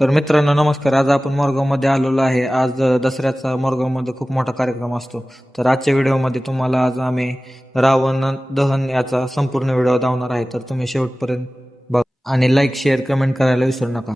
तर मित्रांनो नमस्कार. आज आपण मोरगावमध्ये आलेलो आहे. आज दसऱ्याचा मोरगावमध्ये खूप मोठा कार्यक्रम असतो. तर आजच्या व्हिडिओमध्ये तुम्हाला आज आम्ही रावण दहन याचा संपूर्ण व्हिडिओ दाखवणार आहे. तर तुम्ही शेवटपर्यंत बघा आणि लाईक शेअर कमेंट करायला विसरू नका.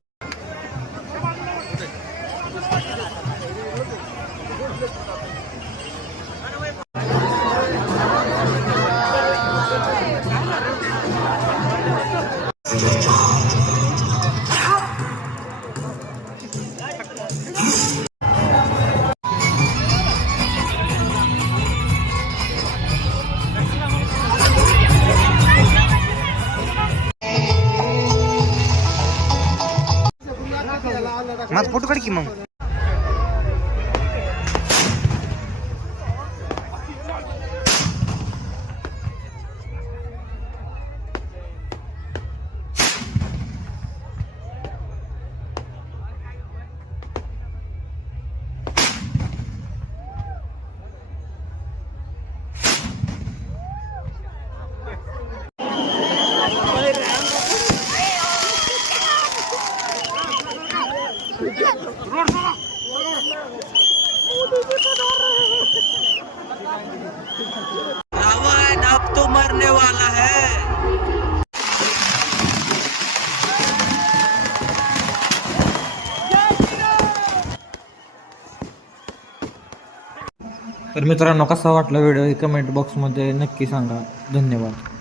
माझा फोटो काढ की मग. रावण अब तो मरने वाला है। तर मित्रांनो कसा वाटला व्हिडिओ हे कमेंट बॉक्समध्ये नक्की सांगा. धन्यवाद.